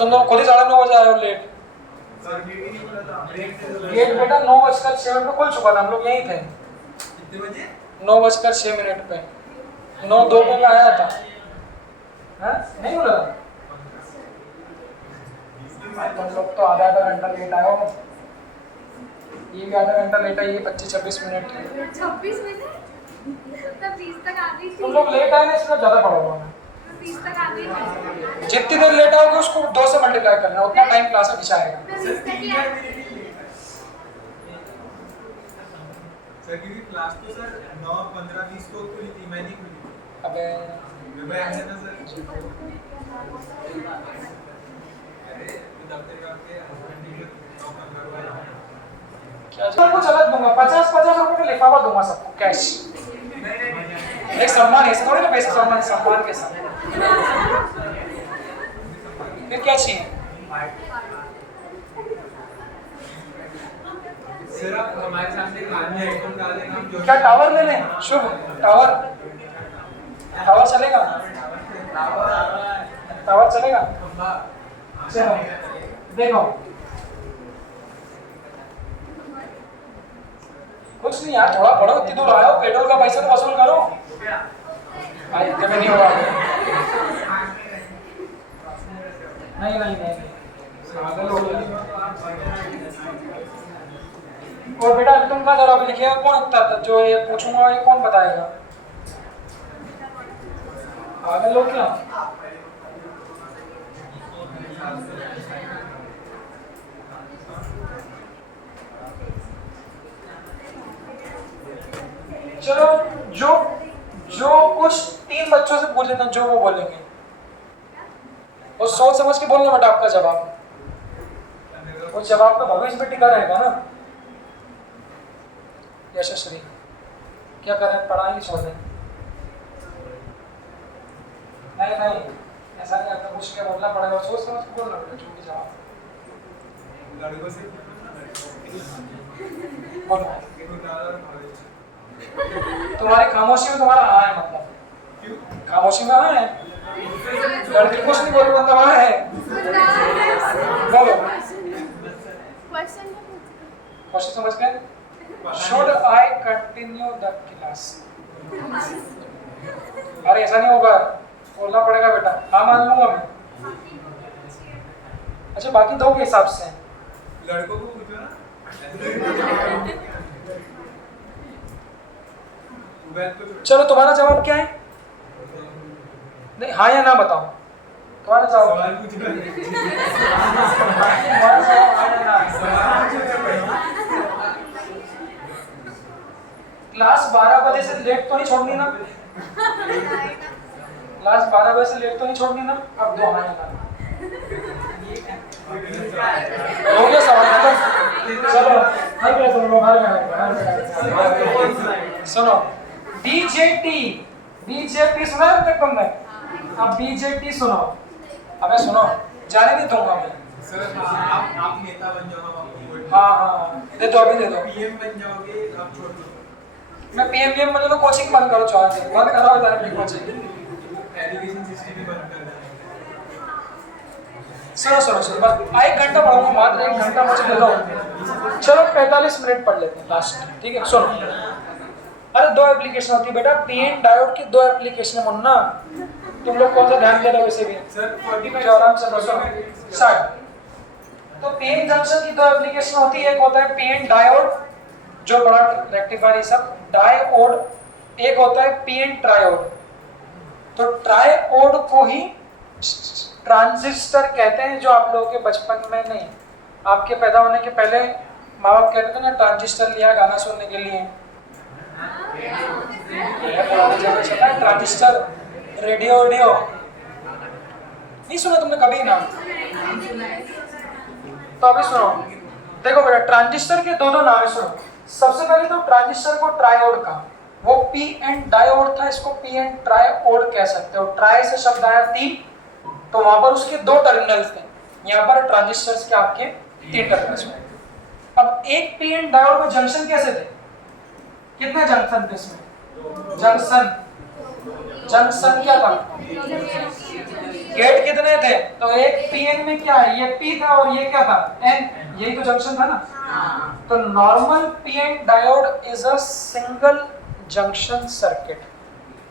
तुम लोग खुद ही 9:30 आए हो लेट। गेट बेटा 9:06 पे खुल चुका था, हम लोग यहीं थे। कितने बजे? 9:06 पे, 9:02 पे मैं आया था। हाँ नहीं बोला भाई, तुम लोग तो आधा घंटा लेट आए हो। ये भी आधा घंटा लेट है, ये 25-26 मिनट। 26 मिनट तब 20 तक आ गई थी। तुम लोग लेट आए ना, इसमें ज़्यादा पढ़ा हुआ है। 20 तक आ गई थी। जितनी देर लेट आओगे उसको 2 से मल्टीप्लाई करना, उतना टाइम क्लास में खिंचाएगा। मैं 20 तक ही आई। सर क्योंकि क्लास तो सर 9, 15, 20 को खुली थी, मैं नहीं खुली थी। अबे मैं आया ना सर। अरे दफ्तर का आपके हस्बैंड ने नौकर करवाया। क्या कुछ अलग दूंगा, 50-50 रुपए का लिफाफा दूंगा सबको कैश। एक सम्मान ऐसे थोड़ी ना, पैसे सम्मान सम्मान के साथ। फिर क्या चाहिए? सर आप हमारे सामने कान में हेडफोन डाल देना, हम जो क्या टावर ले लें? शुभ टावर, टावर चलेगा? टावर चलेगा? चलो देखो, कुछ नहीं यार, थोड़ा पढ़ो, इतनी दूर आए हो, पेट्रोल का पैसा तो वसूल करो भाई। इतने में नहीं होगा। नहीं नहीं नहीं, पागल हो गया। और बेटा अभी तुम क्या जवाब लिखिएगा, कौन इतना था जो ये पूछूंगा ये कौन बताएगा? पागल हो क्या? चलो जो जो कुछ 3 बच्चों से पूछ लेता हूं, जो वो बोलेंगे और सोच समझ के बोलना बेटा आपका जवाब। उस जवाब का भविष्य में टिका रहेगा ना। यशस्वी क्या करें, पढ़ाई छोड़ दें? नहीं नहीं, ऐसा नहीं, आपको पूछ के बोलना पड़ेगा, सोच समझ के बोलना पड़ेगा जो भी जवाब। लड़कों से बोलो। तुम्हारी खामोशी में तुम्हारा हाँ है, मतलब क्यों? खामोशी में हाँ है, लड़की कुछ नहीं बोली मतलब हाँ है। बोलो क्वेश्चन समझ गए? Should I continue the class? अरे ऐसा नहीं होगा, बोलना पड़ेगा बेटा। हाँ मान लूंगा मैं। अच्छा बाकी दो के हिसाब से लड़कों को पूछो ना। चलो तुम्हारा जवाब क्या है? नहीं हाँ या ना बताओ, तुम्हारा जवाब सवाल पूछना। तुम्हारा जवाब हाँ या ना? क्लास 12 बजे से लेट तो नहीं छोड़नी ना? क्लास 12 बजे से लेट तो नहीं छोड़नी ना? अब दो हाँ या ना। हो गया सवाल खत्म। चलो हर क्या तुम लोग सुनो, बीजेपी सुना है तुमने तुमने? अब बीजेपी सुनो, अबे सुनो, जाने नहीं दूंगा मैं। सर आप नेता बन जाओ, आपको वोट। हाँ दे दो, अभी दे दो। पीएम बन जाओगे, आप छोड़ दो। मैं पीएम बने तो कोचिंग बंद करो, चार से बंद करा हुआ है कोचिंग। एजुकेशन सिस्टम भी बंद कर देना। सुनो बस 1 घंटा पढ़ाऊंगा, मात्र 1 घंटा मुझे दे दो। चलो 45 मिनट पढ़ लेते हैं लास्ट, ठीक है? सुनो, अरे 2 एप्लीकेशन होती है बेटा, पीएन डायोड की 2 एप्लीकेशन है मुन्ना। तुम लोग कौन सा ध्यान दे रहे हो वैसे भी? सर आराम से बसो स्टार्ट। तो पीएन जंक्शन की 2 एप्लीकेशन होती है, एक होता है पीएन डायोड जो बड़ा रेक्टिफायर ये सब डायोड, एक होता है पीएन ट्रायोड। तो ट्रायोड को ही ट्रांजिस्टर कहते हैं, जो आप लोगों के बचपन में नहीं, आपके पैदा होने के पहले माँ बाप कहते थे ना ट्रांजिस्टर लिया गाना सुनने के लिए। ट्रांजिस्टर रेडियो नहीं सुना तुमने कभी ना? तो अभी सुनो, देखो बेटा ट्रांजिस्टर के दो नाम है। सुनो, सबसे पहले तो ट्रांजिस्टर को ट्रायोड का, वो पी एन डायोड था, इसको पी एन ट्रायोड कह सकते हो। ट्राई से शब्द आया 3, तो वहां पर उसके 2 टर्मिनल्स थे। यहाँ पर ट्रांजिस्टर्स के आपके 3 टर्मिनल्स थे। अब एक पी एन डायोड में जंक्शन कैसे थे? कितने जंक्शन थे इसमें? जंक्शन क्या था? गेट कितने थे? तो एक पीएन में क्या है, ये पी था और ये क्या था, एन, यही तो जंक्शन था ना। तो normal PN diode is a single junction circuit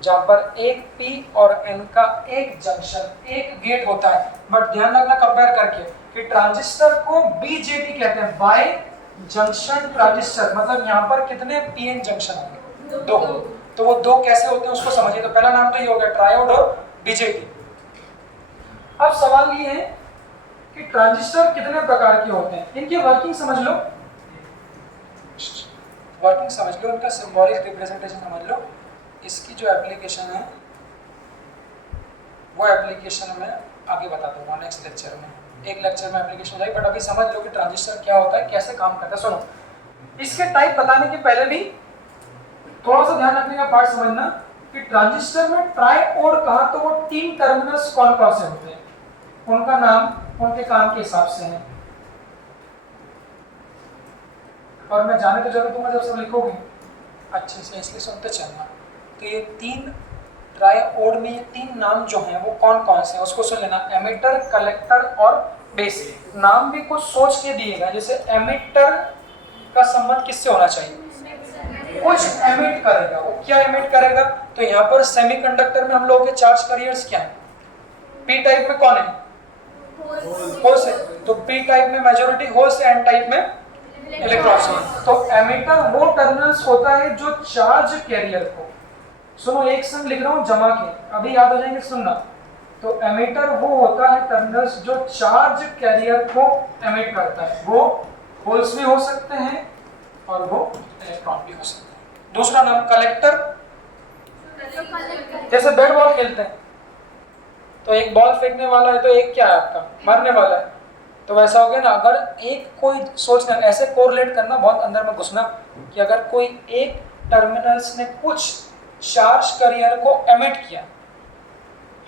जहां पर एक पी और एन का एक जंक्शन, एक गेट होता है। बट ध्यान रखना कंपेयर करके कि ट्रांजिस्टर को बीजेटी कहते हैं, बाय जंक्शन ट्रांजिस्टर, मतलब यहाँ पर कितने पीएन जंक्शन होंगे, 2। तो वो 2 कैसे होते हैं उसको समझिए। तो पहला नाम तो ये हो गया ट्रायोड और बीजेटी। अब सवाल ये है कि ट्रांजिस्टर कितने प्रकार के होते हैं, इनकी वर्किंग समझ लो, वर्किंग समझ लो, उनका सिंबॉलिक रिप्रेजेंटेशन समझ लो। इसकी जो एप्लीकेशन है वो एप्लीकेशन मैं आगे बता दूंगा नेक्स्ट लेक्चर में, एक लेक्चर में एप्लीकेशन हो जाएगी। बट अभी समझ लो कि ट्रांजिस्टर क्या होता है, कैसे काम करता है। सुनो, इसके टाइप बताने के पहले भी थोड़ा सा ध्यान रखने का पार्ट समझना कि ट्रांजिस्टर में ट्राइओड कहा तो वो 3 टर्मिनल्स कौन कौन से होते हैं, उनका नाम उनके काम के हिसाब से है। और मैं जाने तो जरूर दूंगा जब सब लिखोगे अच्छे से, इसलिए सुनते चलना। तो ये 3 ट्राइओड में ये 3 नाम जो हैं वो कौन कौन से हैं उसको सुन लेना, एमिटर, कलेक्टर और बेस। नाम भी कुछ सोच के दिएगा, जैसे एमिटर का संबंध किससे होना चाहिए, कुछ एमिट करेगा। वो क्या एमिट करेगा, तो यहाँ पर सेमीकंडक्टर में हम लोगों के चार्ज कैरियर्स क्या है, पी टाइप में कौन है, होल्स है। तो पी टाइप में मेजॉरिटी होल्स, एन टाइप में इलेक्ट्रॉन्स हैं। तो एमिटर वो टर्मिनल्स होता है जो चार्ज कैरियर को, सुनो एक संग लिख रहा हूं जमा के, अभी याद हो जाएंगे, सुनना। तो एमिटर वो होता है टर्मिनल्स जो चार्ज कैरियर को एमिट करता है, वो होल्स भी हो सकते हैं और वो इलेक्ट्रॉन भी हो सकते हैं। दूसरा नाम कलेक्टर, जैसे बैट बॉल खेलते हैं तो एक बॉल फेंकने वाला है तो एक क्या है आपका, मारने वाला है। तो वैसा हो गया ना, अगर एक कोई सोचना, ऐसे कोरिलेट करना, बहुत अंदर में घुसना, कि अगर कोई एक टर्मिनल्स ने कुछ चार्ज कैरियर को एमिट किया,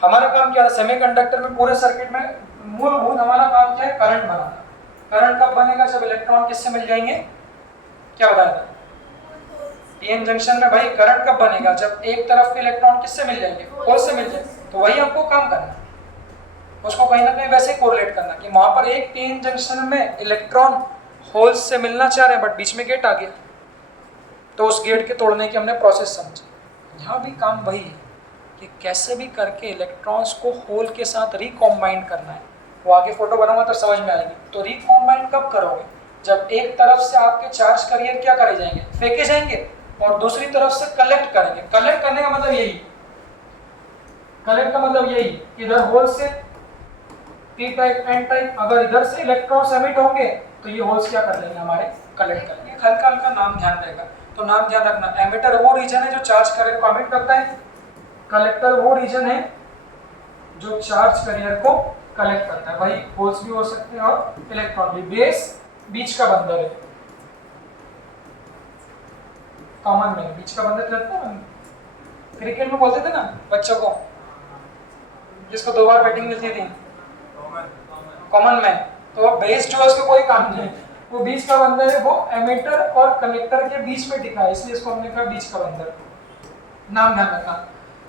हमारा काम क्या है सेमीकंडक्टर में पूरे सर्किट में मूलभूत हमारा काम क्या है, करंट बनाना। करंट कब बनेगा, जब इलेक्ट्रॉन किससे मिल जाएंगे, क्या बताया था, पीएन जंक्शन में भाई करंट कब बनेगा, जब एक तरफ के इलेक्ट्रॉन किससे मिल जाएंगे, होल से मिल जाएंगे। तो वही हमको काम करना, उसको कहीं ना कहीं वैसे कोरिलेट करना कि वहां पर एक पीएन जंक्शन में इलेक्ट्रॉन होल से मिलना चाह रहे हैं बट बीच में गेट आ गया, तो उस गेट के तोड़ने की हमने प्रोसेस समझी। यहाँ भी काम वही है कि कैसे भी करके इलेक्ट्रॉन्स को होल के साथ रिकॉम्बाइंड करना है। वो आगे फोटो बनाऊंगा तो समझ में आएगी। तो रिकॉम्बाइंड कब करोगे, जब एक तरफ से आपके चार्ज कैरियर क्या करे जाएंगे, फेंके जाएंगे, और दूसरी तरफ से कलेक्ट करेंगे। कलेक्ट करने का मतलब यही, कलेक्ट का मतलब यही, इधर होल से पी टाइप एन टाइप, अगर इधर से इलेक्ट्रॉन्स एमिट होंगे तो ये होल्स क्या कर लेंगे हमारे, कलेक्ट कर लेंगे। हल्का हल्का नाम ध्यान रहेगा, तो नाम ध्यान रखना। एमिटर वो रीजन है जो चार्ज कैरियर को एमिट करता है, कलेक्टर वो रीजन है जो चार्ज कैरियर को कलेक्ट करता है। वही होल्स भी हो सकते हैं और इलेक्ट्रॉन भी। बेस बीच का बंदर है, कॉमन में बीच का बंदर कहते हैं, क्रिकेट में बोलते थे ना बच्चों को, जिसको 2 बार बैटिंग मिलती थी, कॉमन में। तो वो बेस जो है उसका कोई काम नहीं है, वो बीच का बंदर है, वो एमिटर और कलेक्टर के बीच में टिका है, इसलिए इसको हमने कहा बीच का बंदर। नाम ध्यान रखना।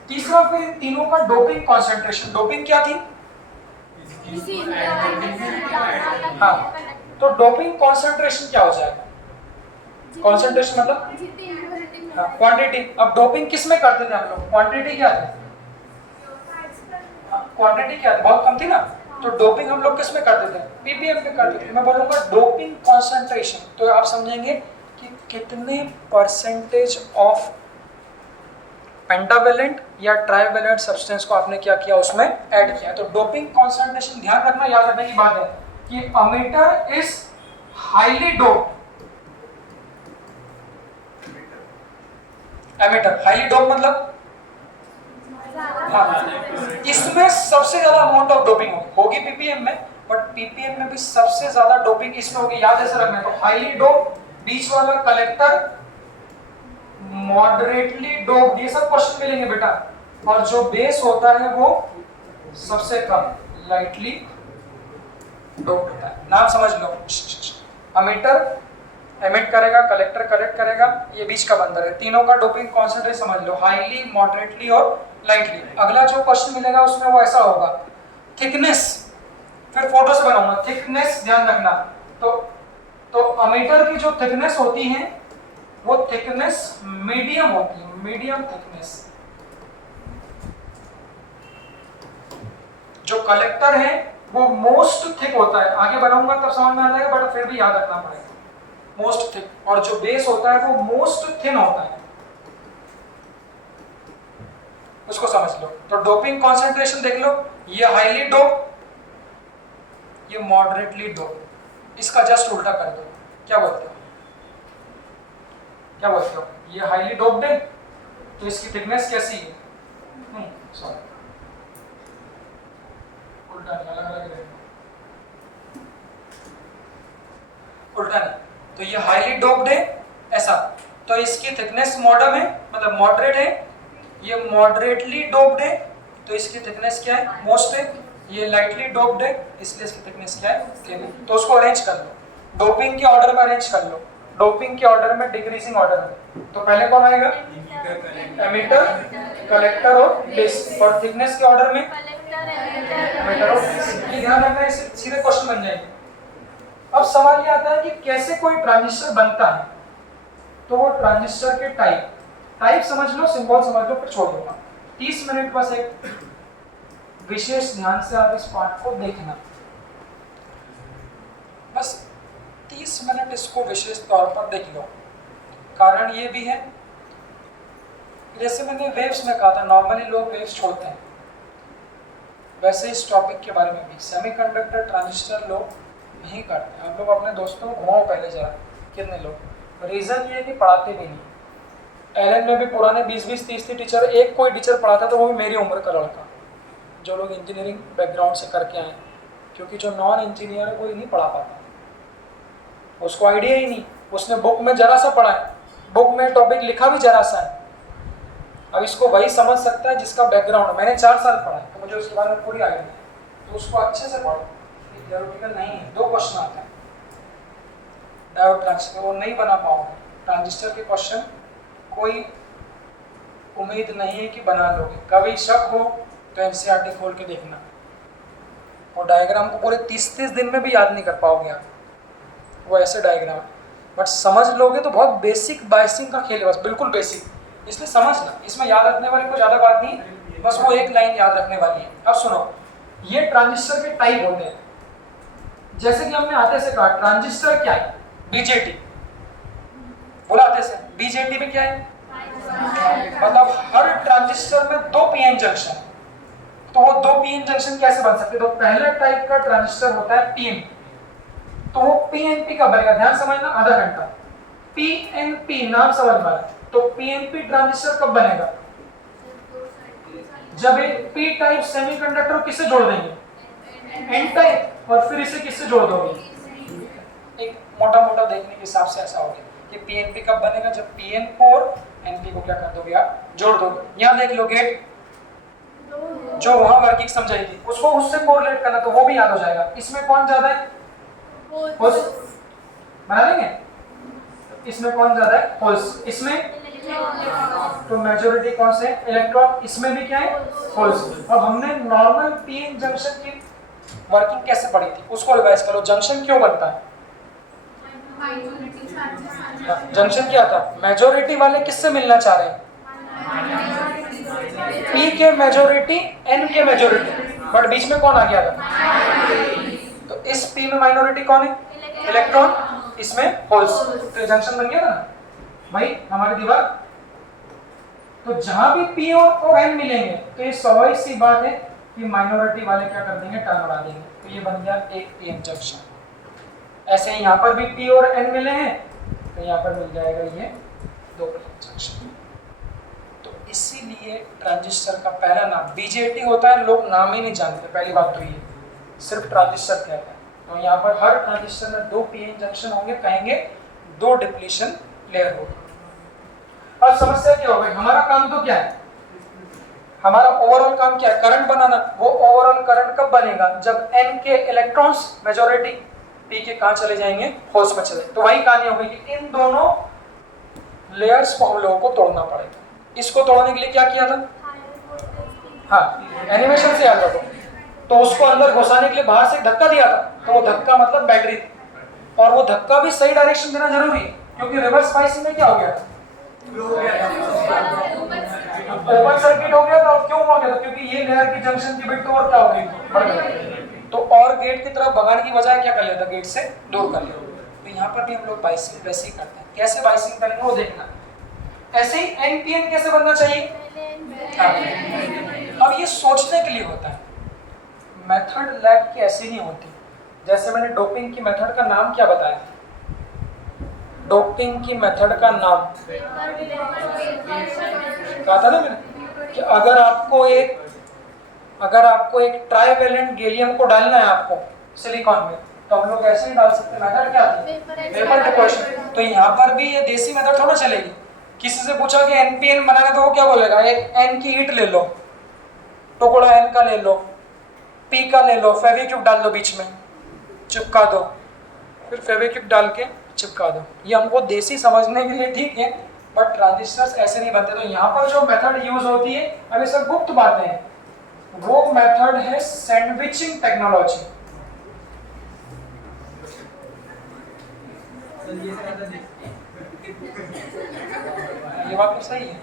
तीसरा, फिर इन तीनों का डोपिंग कॉन्सेंट्रेशन। डोपिंग क्या थी, हाँ, तो डोपिंग कॉन्सेंट्रेशन क्या हो जाएगा, कॉन्सेंट्रेशन मतलब क्वांटिटी। अब डोपिंग किस में करते थे हम लोग, क्वांटिटी क्या थी, क्वांटिटी क्या थी, बहुत कम थी ना, तो डोपिंग हम लोग किस में करते थे, पीपीएम में करते थे। मैं बोलूंगा डोपिंग कॉन्सेंट्रेशन, तो आप समझेंगे कि कितने परसेंटेज ऑफ पेंटावेलेंट या ट्राइवेलेंट सब्सटेंस को आपने क्या किया, उसमें ऐड किया। तो डोपिंग कॉन्सेंट्रेशन ध्यान रखना, याद रखने की बात है कि emitter is highly doped, emitter highly dope मतलब हाँ, इसमें सबसे ज्यादा अमाउंट ऑफ डोपिंग होगी पीपीएम में, बट पीपीएम में भी सबसे ज्यादा डोपिंग इसमें होगी, याद ऐसे रखना है। तो हाईली डोप, बीच वाला कलेक्टर, मॉडरेटली डोप, ये सब क्वेश्चन मिलेंगे बेटा। और जो बेस होता है वो सबसे कम, लाइटली डोप होता है। नाम समझ लो, एमिटर एमिट करेगा, कलेक्टर कलेक्ट करेगा, ये बीच का बंदर है। तीनों का डोपिंग कॉन्सेंट्रेशन समझ लो, हाईली, मॉडरेटली और लाइटली। अगला जो क्वेश्चन मिलेगा उसमें वो ऐसा होगा थिकनेस, फिर फोटो से बनाऊंगा, थिकनेस ध्यान रखना। तो अमीटर की जो थिकनेस होती है वो थिकनेस मीडियम होती है, मीडियम थिकनेस। जो कलेक्टर है वो मोस्ट थिक होता है, आगे बनाऊंगा तब समझ में आ जाएगा, बट फिर भी याद रखना पड़ेगा, मोस्ट थिक। और जो बेस होता है वो मोस्ट थिन होता है, उसको समझ लो। तो डोपिंग कॉन्सेंट्रेशन देख लो, ये हाईली डोप, ये मॉडरेटली डोप, इसका जस्ट उल्टा कर दो। क्या बोलते हो, क्या बोलते हो? ये हाईली डोप्ड है तो इसकी थिकनेस कैसी है? नहीं सॉरी, उल्टा नहीं, अलग अलग रहेगा, उल्टा नहीं। तो ये हाईली डोप्ड है ऐसा, तो इसकी थिकनेस मॉडम है, मतलब मॉडरेट है। ये मॉडरेटली डोप्ड है तो इसकी थिकनेस क्या है? मोस्ट है। ये लाइटली डोप्ड है इसलिए इसकी थिकनेस क्या है? थिन है। तो उसको अरेंज कर लो, डोपिंग के ऑर्डर में अरेंज कर लो, डोपिंग के ऑर्डर में, डिक्रीजिंग ऑर्डर में। तो पहले कौन आएगा? एमिटर, कलेक्टर और बेस। और थिकनेस के ऑर्डर में एमिटर और बेस। ये ध्यान रखना, इससे सीधे क्वेश्चन बन जाएंगे। अब सवाल ये आता है कि कैसे कोई ट्रांजिस्टर बनता है, तो वो ट्रांजिस्टर के टाइप समझ लो, सिंबल समझ लो, फिर छोड़ दूंगा। 30 मिनट बस एक विशेष ध्यान से आप इस पार्ट को देखना, बस 30 मिनट इसको विशेष तौर पर देख लो। कारण ये भी है, जैसे मैंने वेव्स में कहा था, नॉर्मली लोग वेव्स छोड़ते हैं, वैसे इस टॉपिक के बारे में भी सेमीकंडक्टर ट्रांजिस्टर लोग नहीं करते। आप लोग अपने दोस्तों को घुमाओ पहले जरा, कितने लोग। रीजन ये है कि पढ़ाते भी नहीं। एलएन में भी पुराने 20-20, 30 टीचर, एक कोई टीचर पढ़ाता तो वो भी मेरी उम्र का लड़का, जो लोग इंजीनियरिंग बैकग्राउंड से करके आए, क्योंकि जो नॉन इंजीनियर है वो ही नहीं पढ़ा पाता, उसको आइडिया ही नहीं, उसने बुक में जरा सा पढ़ा है, बुक में टॉपिक लिखा भी जरा सा है। अब इसको वही समझ सकता है जिसका बैकग्राउंड, मैंने 4 साल पढ़ा है तो मुझे उसके बारे में पूरी आइडिया है, तो उसको अच्छे से पढ़ो। थियोरेटिकल नहीं है, 2 क्वेश्चन आते हैं डायोड ट्रांजिस्टर, वो नहीं बना पाओगे। ट्रांजिस्टर के क्वेश्चन कोई उम्मीद नहीं है कि बना लोगे, कभी शक हो तो एनसीईआरटी खोल के देखना, और डायग्राम को पूरे 30-30 दिन में भी याद नहीं कर पाओगे आप, वो ऐसे डायग्राम, बट समझ लोगे तो बहुत बेसिक बायसिंग का खेल है, बस बिल्कुल बेसिक, इसलिए समझना। इसमें याद रखने वाली कोई ज़्यादा बात नहीं, बस वो एक लाइन याद रखने वाली है। अब सुनो, ये ट्रांजिस्टर के टाइप होते हैं, जैसे कि हमने आते से कहा ट्रांजिस्टर क्या है? बीजेटी बोला आते से। बीजेटी में क्या है? मतलब हर ट्रांजिस्टर में 2 पीएन जंक्शन, तो वो 2 पीएन जंक्शन कैसे बन सकते हैं? तो पहले टाइप का ट्रांजिस्टर होता है पीएनपी, तो वो पीएनपी कब बनेगा? ध्यान समझना, आधा घंटा। पीएनपी नाम समझ में आया, तो पीएनपी ट्रांजिस्टर कब बनेगा? जब एक पी टाइप सेमीकंडक्टर किससे जोड़ देंगे? एन टाइप, और फिर इसे किससे जोड़ दोगे? एक मोटा मोटा देखने के हिसाब से ऐसा होगा कि पीएनपी कब बनेगा? जब पीएन को और एनपी को क्या कर दोगे आप? जोड़ दोगे। यहाँ देख लो गेट, जो वहां वर्किंग समझाई थी उसको उससे कोरिलेट करना, तो वो भी याद हो जाएगा। इसमें कौन ज्यादा है? होल्स बना लेंगे। इसमें कौन ज्यादा है? होल्स। इसमें तो मेजॉरिटी कौन से? इलेक्ट्रॉन। इसमें भी क्या है? होल्स। अब हमने नॉर्मल पीएन जंक्शन की वर्किंग कैसे पढ़ी थी, उसको रिवाइज करो। जंक्शन क्यों बनता है? जंक्शन क्या था? मेजॉरिटी वाले किससे मिलना चाह रहे हैं? पी के मेजॉरिटी, एन के मेजॉरिटी, बट बीच में कौन आ गया था? तो इस पी में माइनॉरिटी कौन है? इलेक्ट्रॉन, इसमें होल्स, तो ये जंक्शन बन गया ना भाई हमारी दीवार। तो जहां भी पी और एन मिलेंगे तो ये स्वाभाविक सी बात है कि माइनॉरिटी वाले क्या कर देंगे? टर्न उड़ा देंगे, तो ये बन गया एक पीएन जंक्शन। ऐसे ही यहाँ पर भी पी और एन मिले हैं तो यहाँ पर मिल जाएगा ये 2 पीएन जंक्शन। तो इसीलिए ट्रांजिस्टर का पहला नाम बीजेटी होता है, लोग नाम ही नहीं जानते, पहली बात तो ये, सिर्फ ट्रांजिस्टर कहते हैं। तो यहाँ पर हर ट्रांजिस्टर में 2 पीएन जंक्शन होंगे, कहेंगे 2 डिप्लीशन लेयर होगी। अब समस्या क्या हो गई? हमारा काम तो क्या है? हमारा ओवरऑल काम क्या है? करंट बनाना। वो ओवरऑल करंट कब बनेगा? जब एन के इलेक्ट्रॉन्स मेजॉरिटी पी के कहाँ चले जाएंगे? होल्स में चले। तो वही कहानी हो गई कि इन दोनों लेयर्स को हम लोगों को तोड़ना पड़ेगा। इसको तोड़ने के लिए क्या किया था? हाँ, एनिमेशन से याद रखो। तो उसको अंदर घुसाने के लिए बाहर से एक धक्का दिया था, तो वो धक्का मतलब बैटरी थी। और वो धक्का भी सही डायरेक्शन देना जरूरी है, क्योंकि रिवर्स बायसिंग में क्या हो गया, ओपन सर्किट हो गया था। और क्यों हो गया था, क्योंकि ये लेयर की जंक्शन की बिट और क्या हो गई, बढ़ गई। तो और गेट की तरफ भगाने की बजाय क्या कर लिया था, गेट से दूर कर लिया। तो यहाँ पर भी हम लोग बायसिंग वैसे ही करते हैं। कैसे बायसिंग करेंगे वो देखना। ऐसे ही एनपीएन कैसे बनना चाहिए, अब ये सोचने के लिए होता है, मेथड लैब की ऐसी नहीं होती। जैसे मैंने डोपिंग की मेथड का नाम क्या बताया, डोपिंग की मेथड का नाम कहा था ना मैंने, कि अगर आपको एक ट्राइवेलेंट गैलियम को डालना है आपको सिलिकॉन में, तो हम लोग ऐसे ही डाल सकते हैं। मेथड क्या थी, वेपर डिपोजिशन। तो यहाँ पर भी ये देसी मेथड थोड़ा चलेगी। किसी से पूछा कि एनपीएन बनाना, तो वो क्या बोलेगा, एक एन की ईंट ले लो, टुकड़ा एन का ले लो, पी का ले लो, फेविक्विक डाल दो, बीच में चिपका दो, फिर फेविक्विक डाल के चिपका दो। ये हमको देसी समझने के लिए ठीक है, बट ट्रांजिस्टर्स ऐसे नहीं बनते। तो यहाँ पर जो मेथड यूज होती है, अब ये सब गुप्त बातें हैं, वो मेथड है सैंडविचिंग टेक्नोलॉजी। ये बात तो सही है,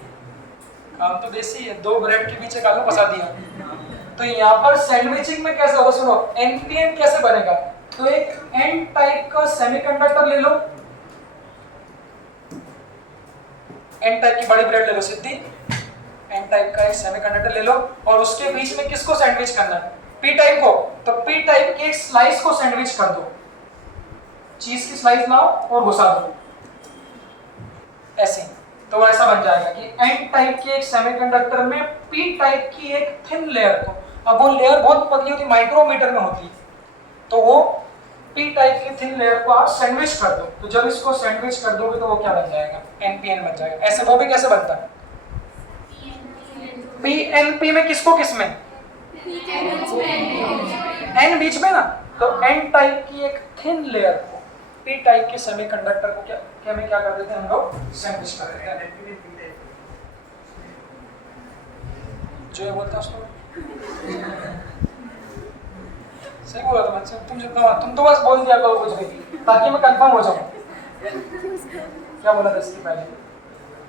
काम तो देसी है, दो ब्रेड के बीच एक आलू फंसा दिया। तो यहाँ पर सैंडविचिंग में कैसे होगा, सुनो, एनपीएन कैसे बनेगा। तो एक एन टाइप का सेमीकंडक्टर ले लो, एन टाइप की बड़ी ब्रेड ले लो सिद्धि, एन टाइप का एक सेमीकंडक्टर ले लो, और उसके बीच में किसको सैंडविच करना है, पी टाइप को। तो पी टाइप की एक स्लाइस को सैंडविच कर दो, चीज की स्लाइस लाओ और घुसा दो ऐसे। तो ऐसा बन जाएगा कि एन टाइप के एक सेमीकंडक्टर में पी टाइप की एक थिन लेयर को, अब वो लेयर बहुत पतली होती, माइक्रोमीटर में होती है, तो वो पी टाइप की थिन लेयर को आप सैंडविच कर दो। तो जब इसको सैंडविच कर दोगे तो वो क्या बन जाएगा, एनपीएन बन जाएगा। ऐसे वो भी कैसे बनता है, पीएनपी में किसको किसमें, एन बीच में ना, तो एन टाइप की एक थिन लेयर को पी टाइप के सेमीकंडक्टर को क्या में क्या कर देते हैं हम लोग, सैंडविच कर देते हैं। जो ये बोलता है उसको सही बोला तो मैं, तुम तो बस बोल दिया करो कुछ भी, ताकि मैं कंफर्म हो जाऊं क्या बोला था इसके पहले।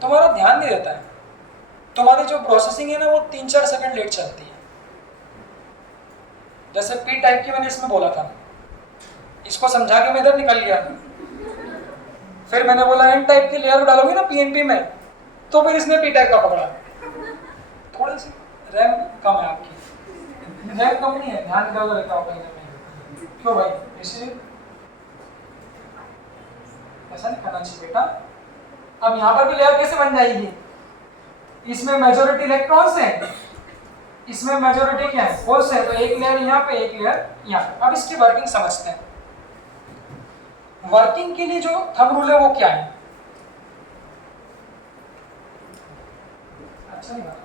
तुम्हारा ध्यान नहीं रहता है, तुम्हारी जो प्रोसेसिंग है ना वो 3-4 सेकंड लेट चलती है। जैसे पी टाइप की मैंने इसमें बोला था, इसको समझा के मैं इधर निकल गया, फिर मैंने बोला एन टाइप की लेयर डालोगे ना पीएनपी में, तो फिर इसने पी टाइप का पकड़ा। थोड़ी सी रैम कम है आपकी, रैम कम नहीं है, ध्यान इधर रहता होगा में। क्यों भाई, इसलिए ऐसा नहीं करना चाहिए बेटा। अब यहाँ पर भी लेयर कैसे बन जाएगी, इसमें मेजॉरिटी इलेक्ट्रॉन्स हैं, इसमें मेजॉरिटी क्या है, होल्स है। तो एक लेयर यहाँ पे, एक लेयर यहाँ पे। अब इसकी वर्किंग समझते हैं। वर्किंग के लिए जो थंब रूल है वो क्या है, अच्छा नहीं बात,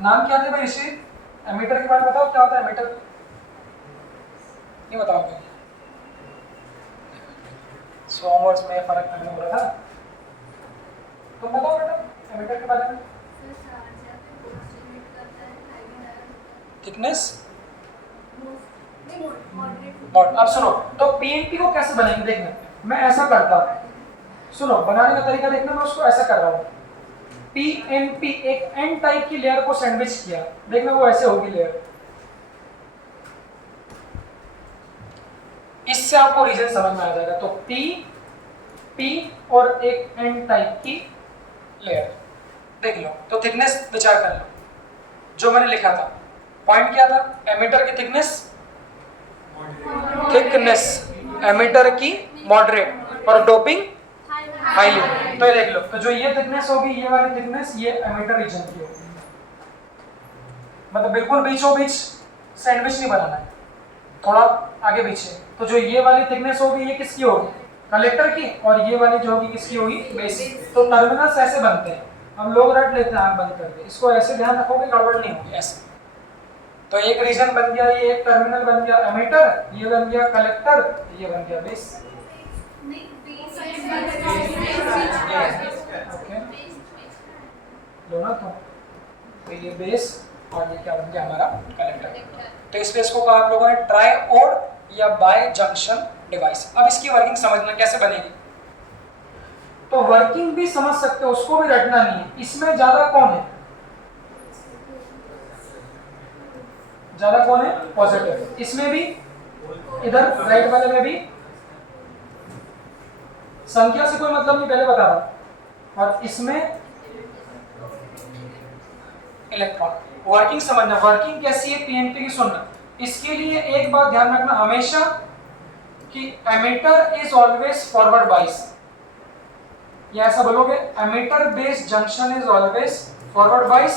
नाम क्या थे भाई ऋषि, एमीटर के बारे में बताओ, क्या होता है एमीटर, नहीं बताओगे, सोमर्स में फर्क करने हो रहा था, तुम बताओ बेटा एमीटर के बारे में। थिकनेस, अब सुनो, तो पीएनपी को कैसे बनेंगे देखना, मैं ऐसा करता हूं, सुनो बनाने का तरीका देखना, मैं उसको ऐसा कर रहा हूं। पीएनपी एक एन टाइप की लेयर को सैंडविच किया, देखना वो ऐसे होगी लेयर। इससे आपको रीजन समझ में आ जाएगा। तो पी और एक एन टाइप की लेयर देख लो। तो थिकनेस विचार कर लो, जो मैंने लिखा था, पॉइंट क्या था, एमीटर की थिकनेस, एमीटर की मॉडरेट और डोपिंग हाईली। तो ये देख लो, तो जो ये थिकनेस होगी, ये वाली थिकनेस, ये एमीटर रीजन की होगी। मतलब बिल्कुल बीचों बीच सैंडविच नहीं बनाना है, थोड़ा आगे पीछे। तो जो ये वाली थिकनेस होगी, ये किसकी होगी, कलेक्टर की, और ये वाली जो होगी किसकी होगी, बेस। तो टर्मिनल्स ऐसे बनते हैं, हम लोग रट लेते हैं आंख बंद करके, इसको ऐसे ध्यान रखोगे गड़बड़ नहीं होगी ऐसे। तो एक रीजन बन गया, ये एक टर्मिनल बन गया एमीटर, ये बन गया कलेक्टर, ये बन गया बेस। ओके लो ना, तो तो ये बेस और ये क्या बन गया हमारा कलेक्टर। तो इस बेस को कहा आप लोगों ने ट्रायोड या बाय जंक्शन डिवाइस। अब इसकी वर्किंग समझना कैसे बनेगी। तो वर्किंग भी समझ सकते हो, उसको भी रटना नहीं है। इसमें ज्यादा कौन है, ज्यादा कौन है, पॉजिटिव। इसमें भी, इधर राइट वाले में भी संख्या से कोई मतलब नहीं, पहले बता रहा। और इसमें इलेक्ट्रॉन। वर्किंग समझना, वर्किंग कैसी है पीएनपी की सुनना। इसके लिए एक बात ध्यान रखना हमेशा कि एमिटर इज ऑलवेज फॉरवर्ड बाइस, या ऐसा बोलोगे emitter based junction is always forward बाइस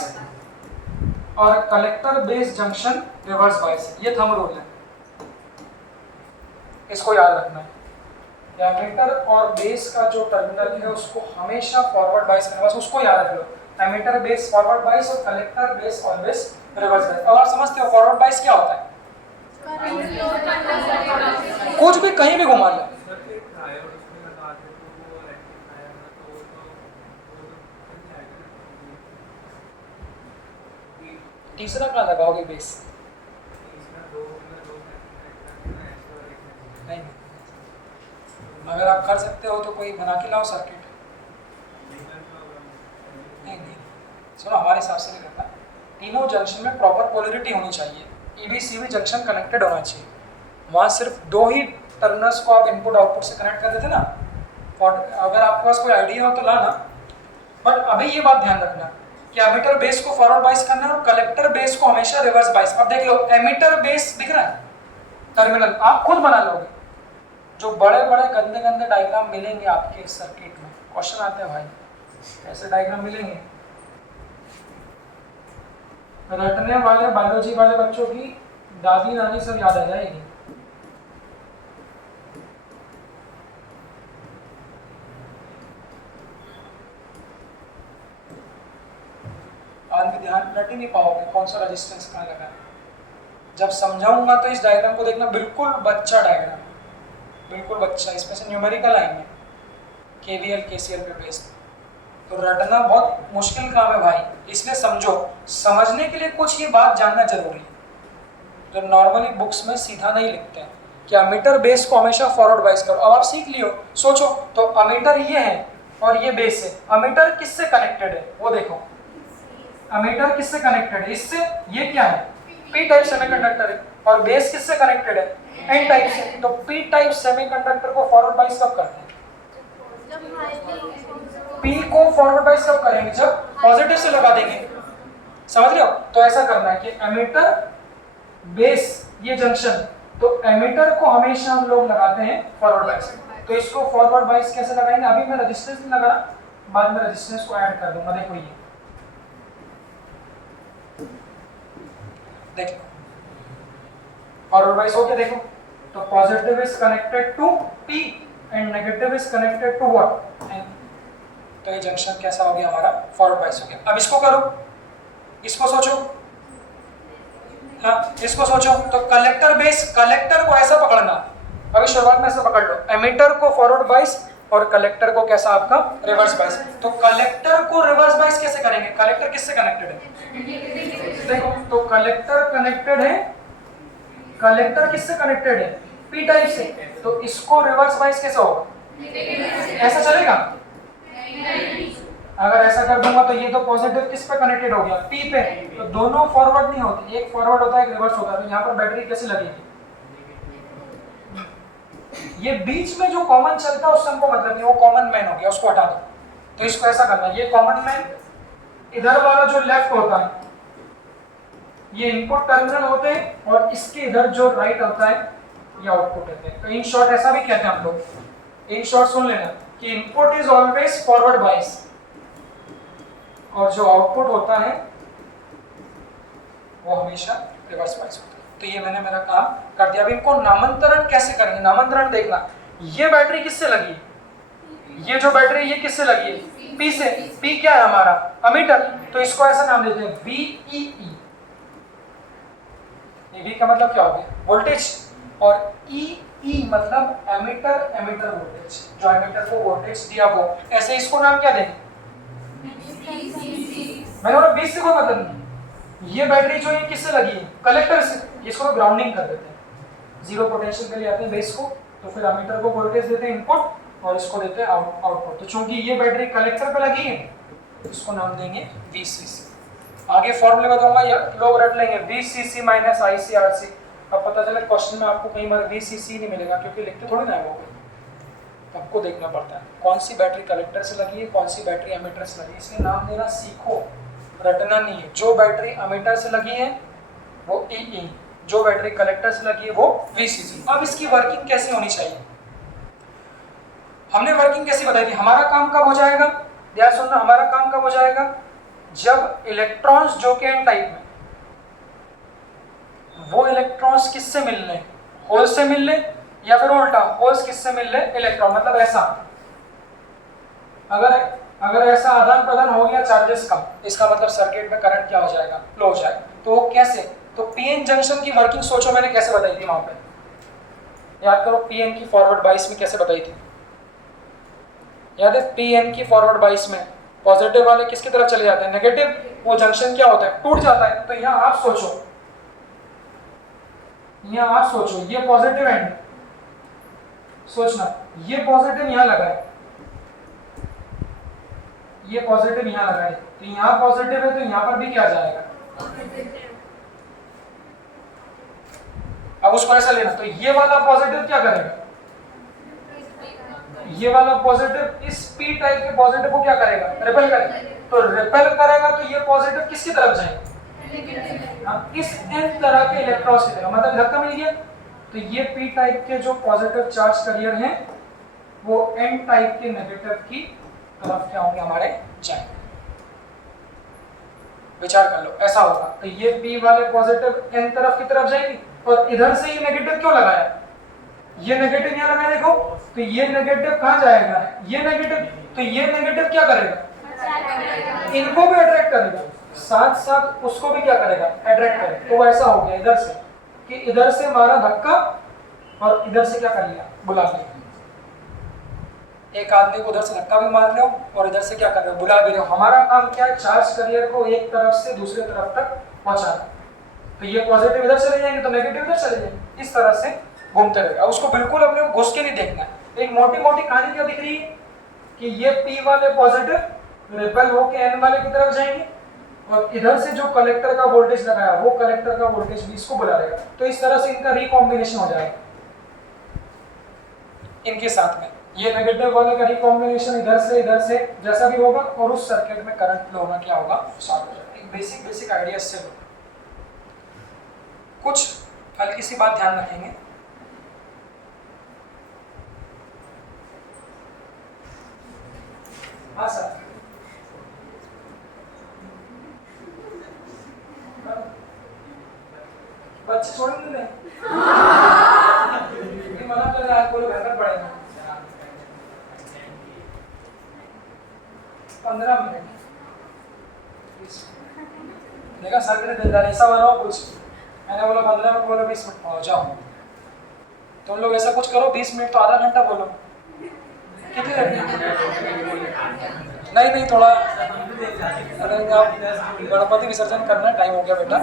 और collector based junction reverse bias. ये थंब रूल है, इसको याद रखना है। एमिटर और बेस का जो टर्मिनल है उसको हमेशा फॉरवर्ड बाइस करना, बस उसको याद रख लो। एमिटर बेस फॉरवर्ड बाइस और collector base always reverse bias. अब आप समझते हो फॉरवर्ड बाइस क्या होता है, कुछ भी कहीं भी घुमा लो। तीसरा कहाँ लगाओगे बेस, नहीं, अगर आप कर सकते हो तो कोई बना के लाओ सर्किट। नहीं, सुनो हमारे हिसाब से नहीं करना। तीनों जंक्शन में प्रॉपर पोलरिटी होनी चाहिए, ईबी-सीबी जंक्शन कनेक्टेड होना चाहिए। वहाँ सिर्फ दो ही टर्मिनल्स को आप इनपुट आउटपुट से कनेक्ट करते थे ना। और अगर आपके पास कोई आइडिया हो तो लाना, बट अभी ये बात ध्यान रखना कि एमिटर बेस को फॉरवर्ड बाइस करना है और कलेक्टर बेस को हमेशा रिवर्स बाइस। अब देख लो एमिटर बेस दिख रहा है टर्मिनल, आप खुद बना लोगे। जो बड़े बड़े गंदे गंदे डायग्राम मिलेंगे आपके सर्किट में, क्वेश्चन आते हैं भाई ऐसे डायग्राम मिलेंगे, रटने वाले बायोलॉजी वाले बच्चों की दादी नानी सब याद आ जाएगी। आज भी ध्यान रट ही नहीं पाओगे कौन सा रेजिस्टेंस कहाँ लगा है। जब समझाऊंगा तो इस डायग्राम को देखना, बिल्कुल बच्चा डायग्राम, बिल्कुल बच्चा। इसमें से न्यूमेरिकल आएंगे केवीएल केसीएल पे बेस्ड। तो रटना बहुत मुश्किल काम है भाई, इसलिए समझो। समझने के लिए कुछ ये बात जानना जरूरी है जो नॉर्मली बुक्स में सीधा नहीं लिखते हैं कि अमीटर बेस को हमेशा फॉरवर्ड बाइस करो। अब आप सीख लियो, सोचो तो अमीटर ये है और ये बेस है। अमीटर किससे कनेक्टेड है वो देखो, अमीटर किससे कनेक्टेड है, इससे। ये क्या है, पी टाइप सेमीकंडक्टर है। और बेस किससे कनेक्टेड है, एन टाइप से। तो पी टाइप सेमीकंडक्टर को फॉरवर्ड बाइस कब करते हैं, पी को फॉरवर्ड बाइस कब करेंगे, जब पॉजिटिव से लगा देंगे। समझ रहे हो। तो ऐसा करना है कि एमिटर बेस ये जंक्शन, तो एमिटर को हमेशा हम लोग लगाते हैं फॉरवर्ड बाइस। तो इसको फॉरवर्ड बाइस कैसे लगाएंगे, अभी मैं रेजिस्टेंस नहीं लगा रहा, बाद में रेजिस्टेंस को ऐड कर दूंगा। देखो ये देखो फॉरवर्ड बाइस हो गया। देखो तो positive is connected to P and negative is connected to what, N. तो ये जंक्शन कैसा हो गया हमारा, फॉरवर्ड बाइस हो गया। अब इसको करो, इसको सोचो, हाँ इसको सोचो। तो कलेक्टर बेस, कलेक्टर को ऐसा पकड़ना, अभी शुरुआत में ऐसा पकड़ लो, एमिटर को फॉरवर्ड बाइस और कलेक्टर को कैसा आपका रिवर्स बाइस। तो कलेक्टर को रिवर्स बाइस कैसे करेंगे, कलेक्टर किससे कनेक्टेड है, देखो तो कलेक्टर कनेक्टेड है, कलेक्टर किससे कनेक्टेड है, पी टाइप से। तो इसको रिवर्स बाइस कैसे होगा, ऐसा चलेगा। अगर ऐसा कर दूंगा तो ये तो पॉजिटिव किस पे कनेक्टेड हो गया, पी पे। तो दोनों फॉरवर्ड नहीं होते, एक फॉरवर्ड होता है एक रिवर्स होता है। तो यहाँ पर बैटरी कैसे लगेगी, ये बीच में जो कॉमन चलता है उससे हमको मतलब नहीं, वो कॉमन मैन हो गया, उसको हटा दो। तो इसको ऐसा करना, ये कॉमन मैन, इधर वाला जो लेफ्ट होता है ये इनपुट टर्मिनल होते हैं और इसके इधर जो राइट होता है ये आउटपुट होते हैं। तो इन शॉर्ट ऐसा भी कहते हैं हम लोग, इन शॉर्ट सुन लेना कि इनपुट इज ऑलवेज फॉरवर्ड बाइस और जो आउटपुट होता है वो हमेशा रिवर्स बाइस होता है। तो ये मैंने मेरा काम कर दिया। अब इनको नामांतरण कैसे करेंगे, नामांतरण देखना। ये बैटरी किससे लगी है, ये जो बैटरी ये किससे लगी है, पी से। पी क्या है हमारा, अमीटर। तो इसको ऐसा नाम देते हैं VEE। V का मतलब क्या हो गया, वोल्टेज, और EE मतलब एमीटर, एमीटर वोल्टेज, जो एमीटर को वोल्टेज दिया वो। ऐसे इसको नाम क्या देंगे, मैंने बोला 20 से कोई मतलब नहीं, ये बैटरी जो है किससे लगी है, कलेक्टर से, इसको ग्राउंडिंग कर देते हैं, जीरो पोटेंशियल पे ले आते हैं बेस को, तो फिर अमीटर को वोल्टेज देते हैं इनपुट और इसको देते हैं आउटपुट। तो चूंकि ये बैटरी कलेक्टर पे लगी है इसको नाम देंगे VCC। आगे फॉर्मूले बताऊंगा या लोग रट लेंगे VCC माइनस ICRC। अब पता चले क्वेश्चन में आपको कहीं बार VCC नहीं मिलेगा क्योंकि लिखते थोड़ी ना है वो, आपको देखना पड़ता है कौन सी बैटरी कलेक्टर से लगी है, कौन सी बैटरी एमीटर से लगी है, इसलिए नाम देना सीखो, रटना नहीं है। जो बैटरी एमीटर से लगी है वो EE, जो बैटरी कलेक्टर से लगी है वो VCC। अब इसकी वर्किंग कैसे होनी चाहिए, हमने वर्किंग कैसे बताई थी, हमारा काम कब हो जाएगा, ध्यान सुनना, हमारा काम कब हो जाएगा, जब इलेक्ट्रॉन्स जो कि एन टाइप में, वो इलेक्ट्रॉन्स किससे मिल रहे, होल से मिल रहे, या फिर उल्टा होल्स किससे मिल रहे, इलेक्ट्रॉन, मतलब ऐसा, अगर ऐसा आदान प्रदान हो गया चार्जेस का, इसका मतलब सर्किट में करंट क्या हो जाएगा, फ्लो हो जाएगा। तो वो कैसे, तो पीएन जंक्शन की वर्किंग सोचो मैंने कैसे बताई थी वहां पे, याद करो पीएन की फॉरवर्ड बाइस में कैसे बताई थी, याद है पीएन की फॉरवर्ड बाइस में पॉजिटिव वाले किसकी तरफ चले जाते हैं, नेगेटिव, वो जंक्शन क्या होता है, टूट जाता है। तो यहाँ आप सोचो, यहाँ आप सोचो, ये पॉजिटिव एंड, सोचना ये पॉजिटिव यहाँ लगा है, ये पॉजिटिव यहाँ लगा है, तो यहाँ पॉजिटिव है तो यहाँ पर भी क्या जाएगा, अब उसको ऐसा लेना, तो ये वाला पॉजिटिव क्या करेगा, ये वाला पॉजिटिव इस पी टाइप के पॉजिटिव को क्या करेगा, रिपेल करेगा, तो रिपेल करेगा तो ये पॉजिटिव किसकी तरफ जाएगा, इस एन तरह के इलेक्ट्रॉन्स की तरफ, मतलब धक्का मिल गया। तो ये पी टाइप के जो पॉजिटिव चार्ज कैरियर हैं वो एन टाइप के नेगेटिव की तरफ क्या होंगे, हमारे जाएंगे। विचार कर लो, ऐसा होगा तो ये पी वाले पॉजिटिव एन तरफ की तरफ जाएगी, और इधर से ये नेगेटिव क्यों लगाया, ये नेगेटिव यहाँ लगाया देखो, तो ये नेगेटिव कहाँ जाएगा, ये नेगेटिव, तो ये नेगेटिव क्या करेगा, इनको भी अट्रैक्ट करेगा, साथ साथ उसको भी क्या करेगा, अट्रैक्ट करेगा। तो ऐसा हो गया इधर से कि इधर से मारा धक्का और इधर से क्या कर लिया, बुला लिया। एक आदमी को उधर से धक्का भी मार रहे हो और इधर से क्या कर रहे हो, बुला भी रहे हो। हमारा काम क्या है, चार्ज कैरियर को एक तरफ से दूसरे तरफ तक पहुंचाना। तो ये पॉजिटिव इधर चले जाएंगे तो नेगेटिव इधर चले जाएंगे, इस तरह से घूमते रहेगा। उसको बिल्कुल अपने को घुस के नहीं देखना है। एक मोटी मोटी कहानी क्या दिख रही है कि ये पी वाले पॉजिटिव रिपेल होके एन वाले की तरफ जाएंगे और इधर से जो कलेक्टर का वोल्टेज लगाया वो कलेक्टर का वोल्टेज भी इसको बुला लेगा। तो इस तरह से इनका रिकॉम्बिनेशन हो जाएगा इनके साथ में। ये नेगेटिव वाले का रिकॉम्बिनेशन इधर से जैसा भी होगा और उस सर्किट में करंट फ्लो होना क्या होगा, स्टार्ट हो जाएगा। एक बेसिक आइडिया इससे लो। कुछ हल्की सी बात ध्यान रखेंगे। हाँ सर, बच्चे छोड़ेंगे नहीं, मना कर रहा है, बोलो बेहतर पड़ेगा। 15 मिनट देखा सर, के दिलदार ऐसा बना कुछ, मैंने बोला 15 मिनट, बोलो 20 मिनट पहुंच जाओ। तुम लोग ऐसा कुछ करो 20 मिनट तो आधा घंटा बोलो, कितनी नहीं थोड़ा, अगर आप गणपति विसर्जन करना, टाइम हो गया बेटा।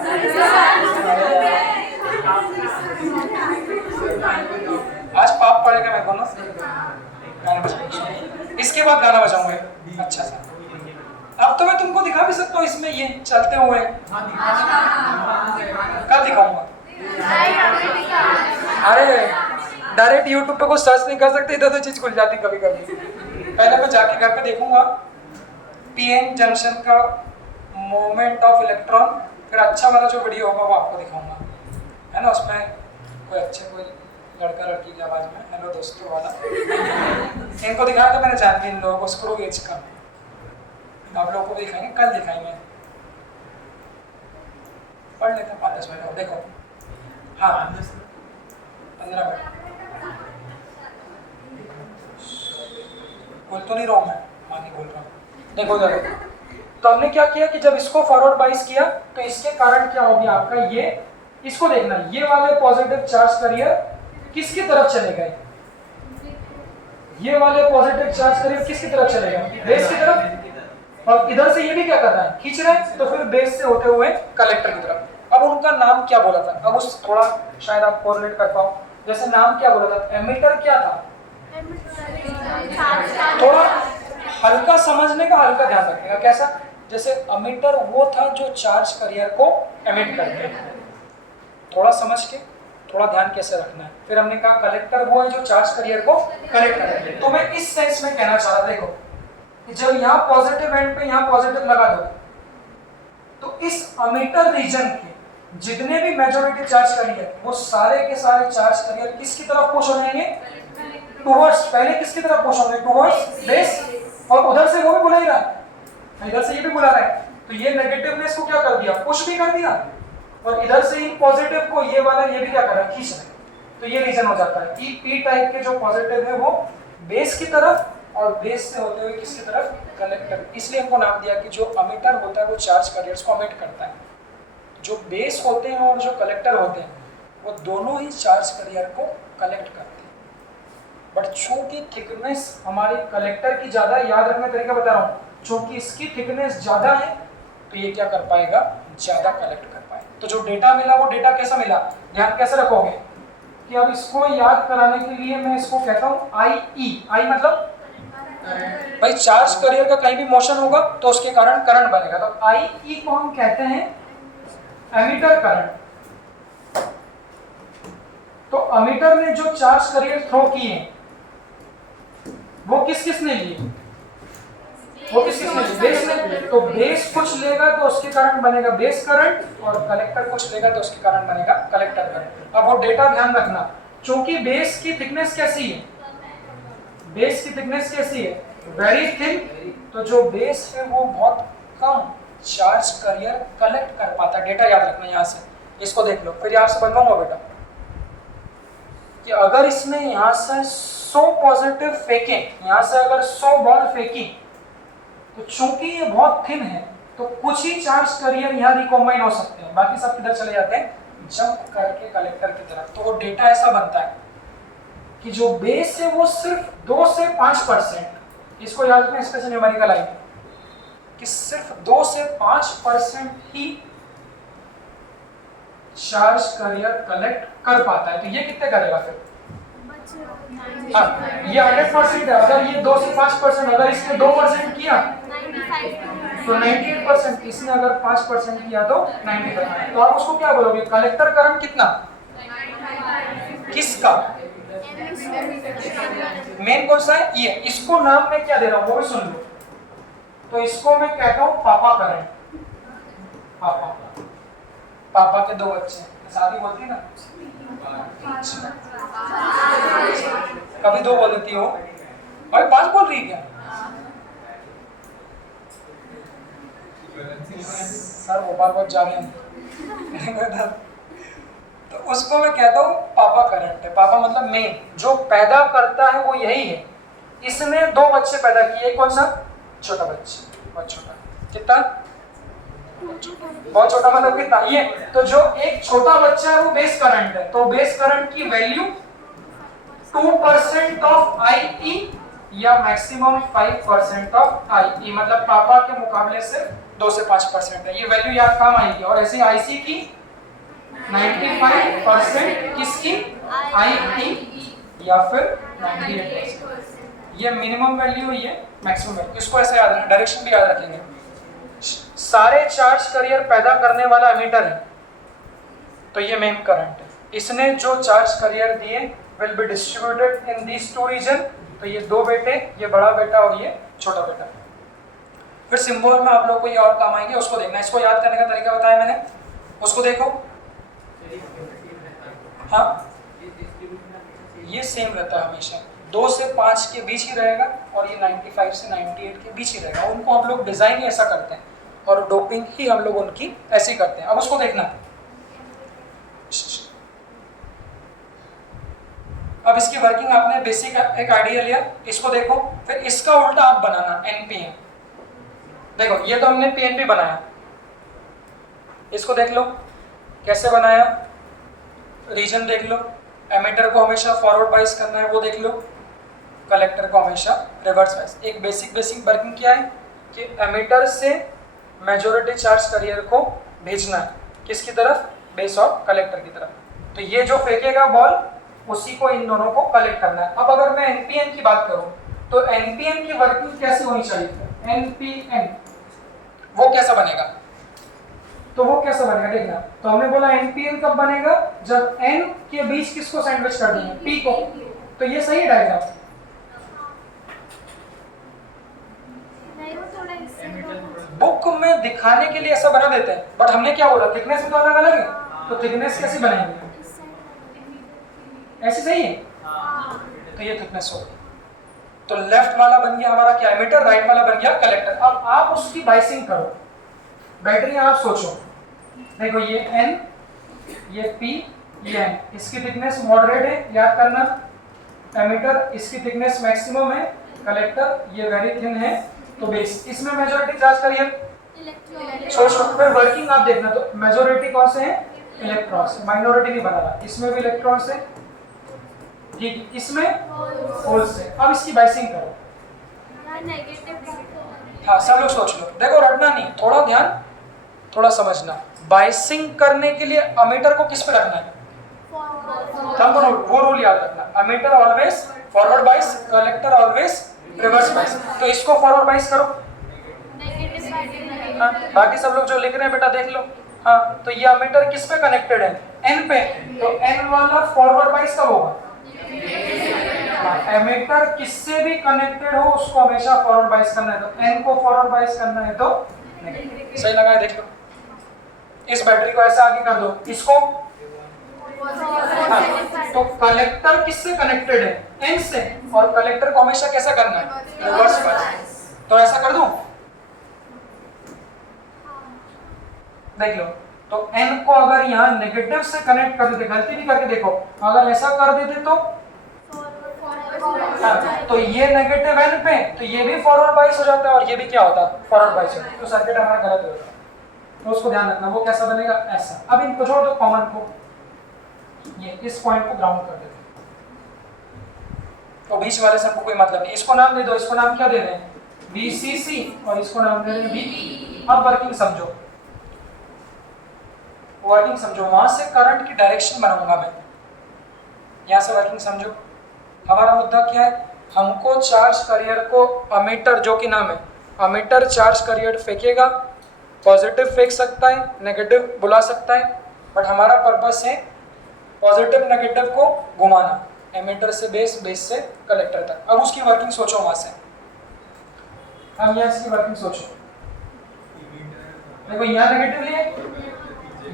आज पाप पड़ेगा मेरे को ना, गाना बजाऊंगा, इसके बाद गाना बजाऊंगा। अच्छा सा, अब तो मैं तुमको दिखा भी सकता हूँ इसमें ये चलते हुए। कब दिखाऊंगा? अरे डायरेक्ट यूट्यूब पे कुछ सर्च नहीं कर सकते, इधर तो चीज खुल जाती कभी कभी। पहले मैं जाके घर पे देखूंगा पीएन जंक्शन का मोमेंट ऑफ इलेक्ट्रॉन, फिर अच्छा वाला जो वीडियो होगा वो आपको दिखाऊंगा, है ना। उसमें कोई लड़का लड़की की आवाज में हेलो दोस्तों वाला इनको दिखाया था मैंने, जानवी इन लोगों को स्क्रू गेज का, आप लोगों को दिखाएंगे, कल दिखाएंगे। पढ़ लेते हैं 5-10 मिनट, देखो। हाँ 15 मिनट बोल तो नहीं रहा हूँ मैं, नहीं बोल रहा हूँ। देखो तो हमने क्या किया कि जब इसको फॉरवर्ड बाइस किया तो इसके कारण क्या हो गया आपका, ये इसको देखना, ये वाले पॉजिटिव चार्ज कैरियर किसकी तरफ चले गए, ये वाले पॉजिटिव चार्ज कैरियर किसकी तरफ चले गए, बेस की तरफ। और इधर से ये भी क्या कर रहा है, खींच रहा है, तो फिर बेस से होते हुए कलेक्टर की तरफ। अब उनका नाम क्या बोला था, अब उस थोड़ा शायद आप कोरिलेट कर पाओ। जैसे नाम क्या बोला था, एमिटर क्या था, थोड़ा हल्का समझने का, हल्का ध्यान रखने का। कैसा, जैसे अमिटर वो था जो चार्ज कैरियर को एमिट करते हैं, थोड़ा समझ के, थोड़ा ध्यान कैसे रखना है। फिर हमने कहा कलेक्टर वो है जो चार्ज कैरियर को कलेक्ट करते हैं। तो मैं इस सेंस में कहना चाह रहा, देखो कि जब यहाँ पॉजिटिव एंड पे यहाँ पॉजिटिव लगा दो, तो इस अमिटर रीजन के जितने भी मेजॉरिटी चार्ज कैरियर, वो सारे के सारे चार्ज कैरियर किसकी तरफ पुश हो जाएंगे, टुवर्ड्स, पहले किसकी तरफ पुश होंगे, टुवर्ड्स बेस। और उधर से वो भी बुला ही रहा है, इधर से ये भी बुला रहा है, तो ये नेगेटिवनेस को क्या कर दिया, पुश भी कर दिया, और इधर से ही पॉजिटिव को ये वाला ये भी क्या कर रहा है, खींच रहा है। तो ये रीजन हो जाता है कि पी टाइप के जो पॉजिटिव है वो बेस की तरफ और बेस से होते हुए किसकी तरफ, कलेक्टर। इसलिए हमको नाम दिया कि जो अमिटर होता है वो चार्ज कैरियर्स को अमिट करता है, जो बेस होते हैं और जो कलेक्टर होते हैं वो दोनों ही चार्ज कैरियर को कलेक्ट करते हैं। बट चूंकि थिकनेस हमारी कलेक्टर की ज्यादा, याद रखने का तरीका बता रहा हूँ, चूंकि इसकी थिकनेस ज्यादा है तो ये क्या कर पाएगा, ज्यादा कलेक्ट कर पाएगा। तो जो डेटा मिला वो डेटा कैसा मिला, ध्यान कैसे रखोगे कि अब इसको याद कराने के लिए मैं इसको कहता हूँ आई। आई मतलब भाई चार्ज कैरियर का कहीं भी मोशन होगा तो उसके कारण करंट बनेगा, तो आई को हम कहते हैं एमिटर करंट। तो अमीटर ने जो चार्ज कैरियर थ्रो किए वो किस किस ने लिए, वो किस किस ने लिए, बेस ने। तो बेस कुछ लेगा तो उसके कारण बनेगा बेस करंट, और कलेक्टर कुछ लेगा तो उसके कारण बनेगा कलेक्टर करंट। अब वो डेटा ध्यान रखना, क्योंकि बेस की थिकनेस कैसी है, बेस की थिकनेस कैसी है, वेरी थिन, तो जो बेस है वो बहुत कम चार्ज कैरियर कलेक्ट कर पाता है। डेटा याद रखना, यहाँ से इसको देख लो, फिर यहाँ से बनवाऊंगा बेटा कि अगर इसने यहाँ से 100 पॉजिटिव फेंके, यहाँ से अगर 100 बॉल फेंकी, तो चूंकि ये बहुत थिन है तो कुछ ही चार्ज कैरियर यहाँ रिकॉम्बाइन हो सकते हैं, बाकी सब किधर चले जाते हैं, जंप करके कलेक्टर की तरफ। तो वो डेटा ऐसा बनता है कि जो बेस है वो सिर्फ 2 से 5%, इसको याद रखना, स्पेशल न्यूमेरिकल आई कि सिर्फ 2 से 5% ही चार्ज कैरियर कलेक्ट कर पाता है। तो ये कितने करेगा फिर, हाँ ये 100% है। अगर ये 2 से 5%, अगर इसने 2% किया तो 98%, इसने अगर 5% किया तो 95%। तो आप उसको क्या बोलोगे, कलेक्टर करंट कितना, किसका, मेन कौन सा है, ये। इसको नाम मैं क्या दे रहा हूँ वो भी सुन लो। तो इसको मैं कहता हूँ पापा करंट। पापा, पापा के 2 बच्चे, शादी बोलती ना, कभी 2 बोल देती हो, अभी 5 बोल रही है क्या, सर वो बार बार जा रहे हैं। तो उसको मैं कहता हूँ पापा करंट है। पापा मतलब मेन, जो पैदा करता है वो यही है। इसने 2 बच्चे पैदा किए, कौन सा, छोटा बच्चा, बहुत छोटा, कितना, बहुत छोटा मतलब कितना, ये। तो जो एक छोटा बच्चा है वो बेस करंट है। तो बेस करंट की वैल्यू 2% ऑफ आई या मैक्सिमम 5% ऑफ आई, मतलब पापा के मुकाबले से 2 से 5% है। ये वैल्यू याद काम आएगी। और ऐसे आईसी की 95% किसकी, आई या फिर 98%। ये मिनिमम वैल्यू, ये मैक्सिमम वैल्यू। इसको ऐसे याद रखें, डायरेक्शन भी याद रखेंगे। सारे चार्ज कैरियर पैदा करने वाला एमिटर है, तो ये मेन करंट है। इसने जो चार्ज कैरियर दिए will be distributed in these 2 region. तो ये 2 बेटे, ये बड़ा बेटा और ये छोटा बेटा। फिर सिंबल में आप लोग को ये और काम आएंगे, उसको देखना। इसको याद करने का तरीका बताया मैंने, उसको देखो। हाँ ये सेम रहता है हमेशा, 2 से 5 के बीच ही रहेगा, और ये 95 से 98 के बीच ही रहेगा। उनको हम लोग डिजाइन ही ऐसा करते हैं, और डोपिंग ही हम लोग उनकी ऐसी करते हैं। अब उसको देखना, अब इसकी वर्किंग आपने बेसिक एक आइडिया लिया, इसको देखो। फिर इसका उल्टा आप बनाना, एनपीएन। देखो ये तो हमने पीएनपी बनाया, इसको देख लो कैसे बनाया, रीजन देख लो। एमिटर को हमेशा फॉरवर्ड बाइस करना है वो देख लो, कलेक्टर को हमेशा रिवर्स बाइस। एक बेसिक वर्किंग क्या है, कि एमिटर से मेजॉरिटी चार्ज कैरियर को भेजना है किसकी तरफ, बेस और कलेक्टर की तरफ। तो ये जो फेंकेगा बॉल उसी को इन दोनों को कलेक्ट करना है। अब अगर मैं एनपीएन की बात करूं तो एनपीएन की वर्किंग कैसी होनी चाहिए, एनपीएन वो कैसा बनेगा, तो वो कैसा बनेगा देखना। तो हमने बोला एनपीएन कब बनेगा, जब एन के बीच किसको सैंडविच कर देंगे, पी को। तो ये सही डायग्राम, नहीं वो थोड़ा इससे बुक में दिखाने के लिए ऐसा बना देते हैं, बट हमने क्या बोला थिकनेस तो अलग अलग है, तो थिकनेस कैसी बनाएंगे, ऐसी सही है। तो ये थिकनेस हो गई। तो लेफ्ट वाला बन गया हमारा क्या, एमिटर, राइट वाला बन गया कलेक्टर। अब आप उसकी बाइसिंग करो, बैटरी आप सोचो, देखो ये एन, ये पी, ये एन, इसकी थिकनेस मॉडरेट है, याद करना। एमिटर इसकी थिकनेस मैक्सिमम है, कलेक्टर ये वेरी थिन है, तो बेस इसमें मेजॉरिटी चार्ज करिए। सोचो फिर वर्किंग आप देखना, तो मेजॉरिटी कौन से है, इलेक्ट्रॉन्स, माइनॉरिटी नहीं बना रहा, इसमें भी इलेक्ट्रॉन्स है, ठीक, इसमें होल्स है। अब इसकी बाइसिंग करो, हाँ सब लोग सोच लो, देखो रटना नहीं, थोड़ा ध्यान, थोड़ा समझना। बाइसिंग करने के लिए अमीटर को किस पे रखना है, थंब रूल, वो रूल याद रखना, अमीटर ऑलवेज फॉरवर्ड बाइस, कलेक्टर ऑलवेज रिवर्स बाइस। तो इसको फॉरवर्ड बाइस करो, हाँ, बाकी सब लोग जो लिख रहे हैं बेटा देख लो। हाँ, तो ये अमीटर किस पे कनेक्टेड है, एन पे, तो एन वाला फॉरवर्ड बाइस कब होगा, एमीटर किससे भी कनेक्टेड हो उसको हमेशा फॉरवर्ड बाइस करना है, तो एन को फॉरवर्ड बाइस करना है तो नेगेटिव। सही लगा है, देख लो। इस बैटरी को ऐसा आगे कर दो, इसको तो कलेक्टर किससे कनेक्टेड है, एन से, और कलेक्टर को हमेशा कैसा करना है, रिवर्स बाइस। तो ऐसा कर दूं, देख लो। तो एन को अगर यहाँ नेगेटिव से कनेक्ट कर देते, गलती भी करके देखो, अगर ऐसा कर देते तो तो ये नेगेटिव एन पे, तो ये भी फॉरवर्ड बाइस हो जाता है और ये भी क्या होता है, फॉरवर्ड बाइस होता है। तो सर्किट हमारा गलत होता है, तो उसको ध्यान रखना। वो कैसा बनेगा, ऐसा। अब इनको छोड़ दो, कॉमन को, ये इस पॉइंट को ग्राउंड कर देते, तो बीच वाले से हमको कोई मतलब नहीं। इसको नाम दे दो, इसको नाम क्या दे रहे हैं, VCC, और इसको नाम दे रहे हैं V। अब वर्किंग समझो, वर्किंग समझो, वहां से करंट की डायरेक्शन बनाऊंगा मैं, यहां से वर्किंग समझो। हमारा मुद्दा क्या है, हमको चार्ज कैरियर को अमीटर, जो कि नाम है अमीटर, चार्ज कैरियर फेंकेगा, पॉजिटिव फेंक सकता है, नेगेटिव बुला सकता है, बट हमारा पर्पस है पॉजिटिव नेगेटिव को घुमाना, एमीटर से बेस, बेस से कलेक्टर तक। अब उसकी वर्किंग सोचो वहां से, अब यहाँ इसकी वर्किंग सोचो। देखो यहाँ नेगेटिव है,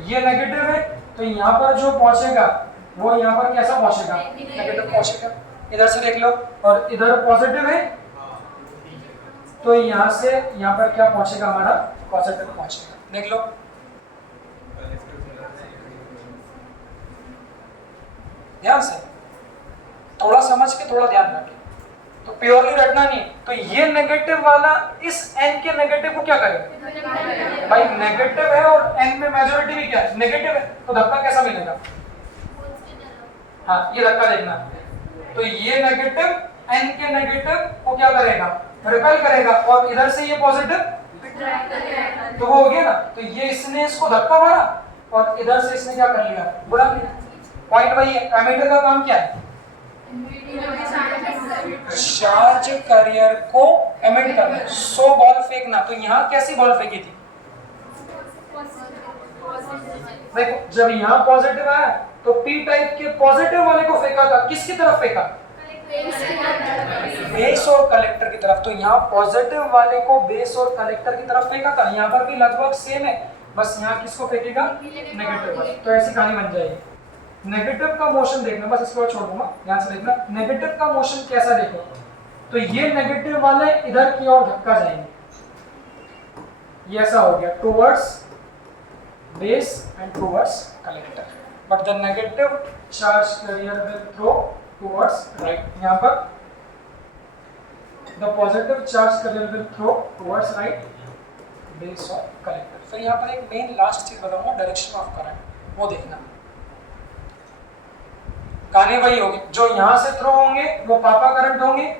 ये नेगेटिव है, तो यहाँ पर जो पहुंचेगा वो यहाँ पर कैसा पहुंचेगा, नेगेटिव पहुंचेगा। इधर से देख लो, और इधर पॉजिटिव है, तो यहाँ से यहाँ पर क्या पहुंचेगा, हमारा पॉजिटिव पहुंचेगा। देख लो, ध्यान से, थोड़ा समझ के थोड़ा ध्यान रखें, तो प्योरली रटना नहीं। तो ये नेगेटिव वाला इस एन के नेगेटिव को क्या करेगा, भाई नेगेटिव है और एन में मेजॉरिटी भी क्या है, नेगेटिव है, तो धक्का कैसा मिलेगा, हाँ ये धक्का देखना। तो ये नेगेटिव एन के नेगेटिव को क्या करेगा, रिपेल करेगा, और इधर से ये पॉजिटिव, तो वो हो गया ना। तो ये इसने इसको धक्का मारा और इधर से इसने क्या कर लिया, बुला लिया। पॉइंट वही है, एमीटर का काम क्या है, चार्ज कैरियर को एमिट करना। 100 बॉल फेंकना, तो यहाँ कैसी बॉल फेंकी थी, देखो जब यहाँ पॉजिटिव आया तो पी टाइप के पॉजिटिव वाले को फेंका था, किसकी तरफ फेंका, बेस और कलेक्टर की तरफ। तो यहाँ पॉजिटिव वाले को बेस और कलेक्टर की तरफ फेंका था, यहाँ पर भी लगभग सेम है, बस यहाँ किसको फेंकेगा, नेगेटिव वाले। तो ऐसी कहानी बन जाएगी। नेगेटिव का मोशन देखना, बस इसको छोड़ दूंगा, ध्यान से देखना। नेगेटिव का मोशन कैसा देखो, तो ये नेगेटिव वाले इधर की ओर धक्का जाएंगे, ये ऐसा हो गया, towards base and towards collector, but the negative charge carrier will throw towards right. यहाँ पर the positive charge carrier will throw towards right, base और कलेक्टर। फिर यहाँ पर एक मेन लास्ट चीज बताऊंगा, डायरेक्शन ऑफ करंट, वो देखना। कहानी वही होगी, जो यहाँ से थ्रो होंगे वो पापा करंट होंगे,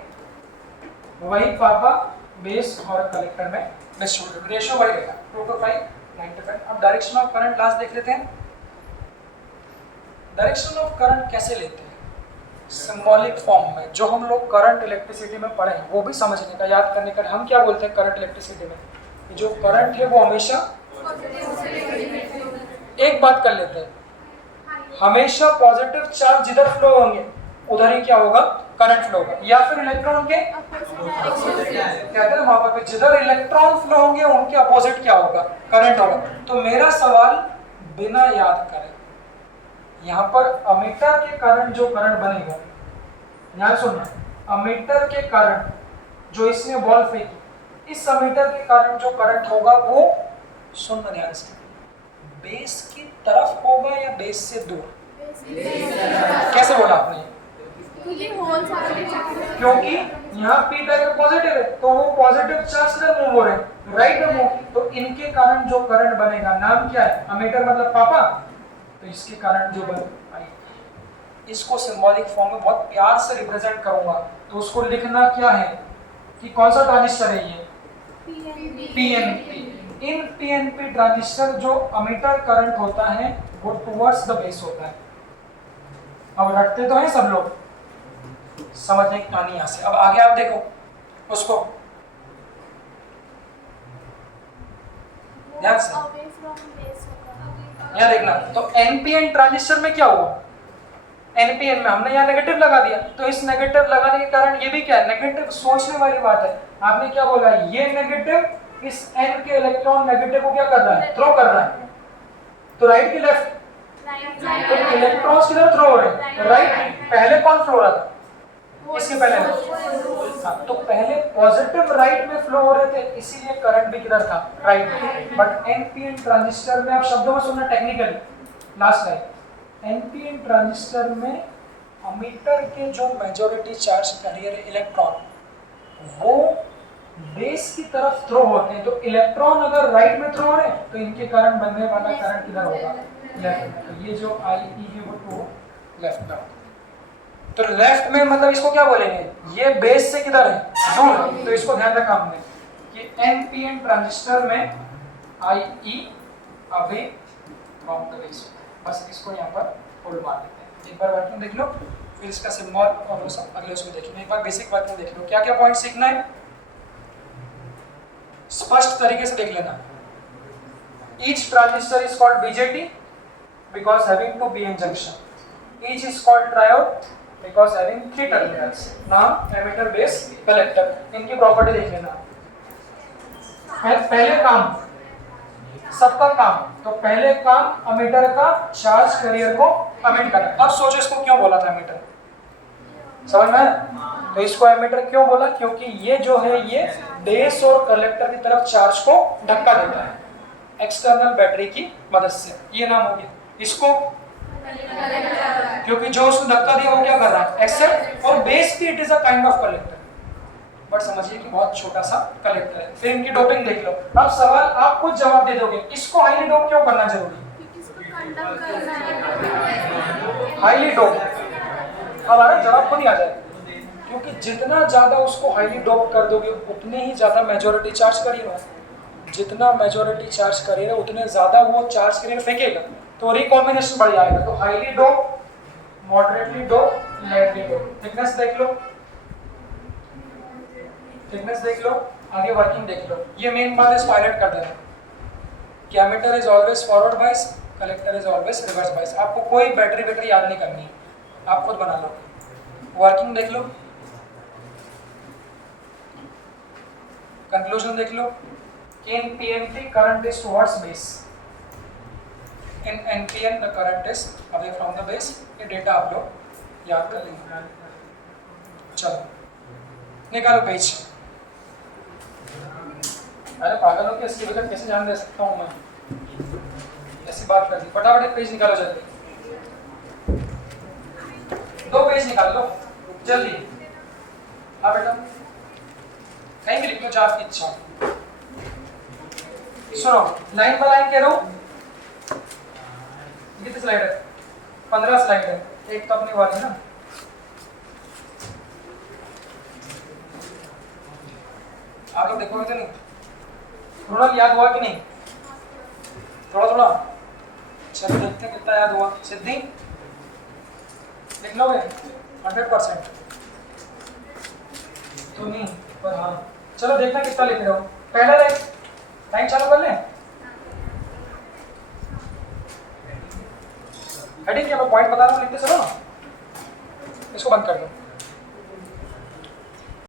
वही पापा बेस और कलेक्टर में डिस्ट्रीब्यूटेड, रेशियो बढ़ेगा 2 to 5 9 to 5। अब डायरेक्शन ऑफ करंट लास्ट देख लेते हैं। डायरेक्शन ऑफ करंट कैसे लेते हैं? सिंबॉलिक फॉर्म में। जो हम लोग करंट इलेक्ट्रिसिटी में पढ़े हैं वो भी समझने का, याद करने का। हम क्या बोलते हैं करंट इलेक्ट्रिसिटी में? जो करंट है वो हमेशा, एक बात कर लेते हैं, हमेशा पॉजिटिव चार्ज जिधर फ्लो होंगे उधर ही क्या होगा? करंट फ्लो होगा। या फिर इलेक्ट्रॉन के कहते हैं वहां पर जिधर इलेक्ट्रॉन फ्लो होंगे उनके अपोजिट क्या होगा? करंट होगा। तो मेरा सवाल बिना याद करें, यहाँ पर अमीटर के करंट जो करंट बनेगा, ध्यान सुनना, अमीटर के करंट जो इसने बॉल फेंकी, इस अमीटर के करंट जो करंट होगा वो, सुनना ध्यान से, बेस की तरफ होगा या बेस से दूर? कैसे बोला आपने? क्योंकि यहाँ पी टाइप पॉजिटिव है तो वो पॉजिटिव चार्ज से मूव हो रहे हैं, राइट में मूव, तो इनके कारण जो करंट बनेगा, नाम क्या है? अमीटर मतलब पापा, तो इसके कारण जो बनेगा, इसको सिंबॉलिक फॉर्म में बहुत प्यार से रिप्रेजेंट करूंगा। तो उसको लिखना क्या है कि कौन सा ट्रांजिस्टर है ये? पीएनपी। इन पीएनपी ट्रांजिस्टर जो अमीटर करंट होता है वो टुवर्ड्स द बेस होता है। अब रखते तो हैं सब लोग, समझने की कहानी यहाँ से। अब आगे आप देखो उसको ध्यान से, यहाँ देखना। तो एनपीएन ट्रांजिस्टर में क्या हुआ? एनपीएन में हमने यहाँ नेगेटिव लगा दिया, तो इस नेगेटिव लगाने के कारण ये भी क्या है? नेगेटिव। सोचने वाली बात है, आपने क्या बोला? ये नेगेटिव इस एन के इलेक्ट्रॉन नेगेटिव को क्या कर रहा है? थ्रो कर रहा है। तो राइट की लेफ्ट, तो इलेक्ट्रॉन्स किधर थ्रो हो रहे हैं? राइट। पहले कौन फ्लो हो रहा था? इसके पहले तो पहले पॉजिटिव राइट में फ्लो हो रहे थे, इसीलिए करंट भी किधर था? राइट में। बट एनपीएन ट्रांजिस्टर में, आप शब्दों में सुनना technically, last line, NPN transistor में अमीटर के जो मेजॉरिटी चार्ज कैरियर इलेक्ट्रॉन, वो बेस की तरफ थ्रो होते हैं। तो इलेक्ट्रॉन अगर राइट में थ्रो हो रहे हैं तो इनके कारण बनने वाला करंट किधर होगा? लेफ्ट में। तो ये जो आई ई है वो टू लेफ्ट में। तो लेफ्ट में मतलब इसको क्या बोलेंगे? ये बेस से किधर है? दूर। तो इसको ध्यान रखा हमने कि एनपीएन ट्रांजिस्टर में आई ई अवे फ्रॉम द बेस। बस इसको यहाँ पर होल्ड मार देते हैं। एक बार वर्किंग देख लो, फिर इसका सिंबल और वो सब अगले उसमें देख लो। एक बार बेसिक वर्किंग देख लो, क्या क्या पॉइंट सीखना है स्पष्ट तरीके से देख लेना। Each transistor is called BJT because having two PN junction. Each is called triode because having 3 terminals. नाम, emitter, base, collector. इनकी प्रॉपर्टी देख लेना। पहले काम, सबका काम, तो पहले काम अमीटर का चार्ज कैरियर को अमिट करना। अब सोचो इसको क्यों बोला था एमिटर? समझ में आया? तो इसको एमिटर क्यों बोला? क्योंकि ये जो है ये बेस और कलेक्टर की तरफ चार्ज को धक्का देता है एक्सटर्नल बैटरी की मदद से। ये नाम हो गया इसको, क्योंकि जो उसने धक्का दिया वो क्या कर रहा है? एक्सेप्ट। और बेस भी it is a kind of collector, but समझिए कि बहुत छोटा सा कलेक्टर है। फिर इनकी डोपिंग देख लो। अब सवाल आप खुद जवाब दे दोगे, इसको हाईली डोप क्यों करना जरूरी? हाईली डोप, अब हमारा जवाब खुद ही आ जाएगा, क्योंकि जितना ज्यादा उसको हाईली डोप कर दोगे उतने ही ज्यादा मेजॉरिटी चार्ज करिएगा। जितना मेजॉरिटी चार्ज करेगा उतने ज्यादा वो चार्ज करियर फेंकेगा, तो रिकॉम्बिनेशन बढ़ जाएगा। तो highly dope, moderately dope, lightly dope. Thickness देख लो, थिकनेस देख लो, आगे वर्किंग देख लो। ये मेन बात है, हाईलाइट कर देना कि emitter is always forward bias, collector is always reverse bias. आपको कोई बैटरी याद नहीं करनी है, आप खुद बना लो। वर्किंग देख लो, कंक्लूजन देख लो। In PNP current is towards base. In NPN the current is away from the base. ये डेटा आप लोग याद कर लेंगे। चलो निकालो पेज। अरे पागलों की असली वजह कैसे जान दे सकता हूँ मैं? ऐसी बात कर दी, फटाफट एक पेज निकालो जल्दी। 2 पेज निकाल लो जल्दी। हाँ बेटा, कहीं भी लिख लो, जहाँ आपकी इच्छा हो। सुनो, लाइन बाय लाइन कह रहा हूँ। कितनी स्लाइड है? 15 स्लाइड है, एक तो अपनी वाली ना। आप लोग देखोगे तो नहीं? रुणल याद हुआ कि नहीं? थोड़ा थोड़ा। चलो देखते हैं कितना याद हुआ। सिद्धि लिख लोगे 100%? तो नहीं पर हाँ, चलो देखना कितना लिख रहे हो। पहला लाइन चालू कर लें। हेडिंग क्या मैं पॉइंट बता रहा हूँ, लिखते चलो ना। इसको बंद कर दो।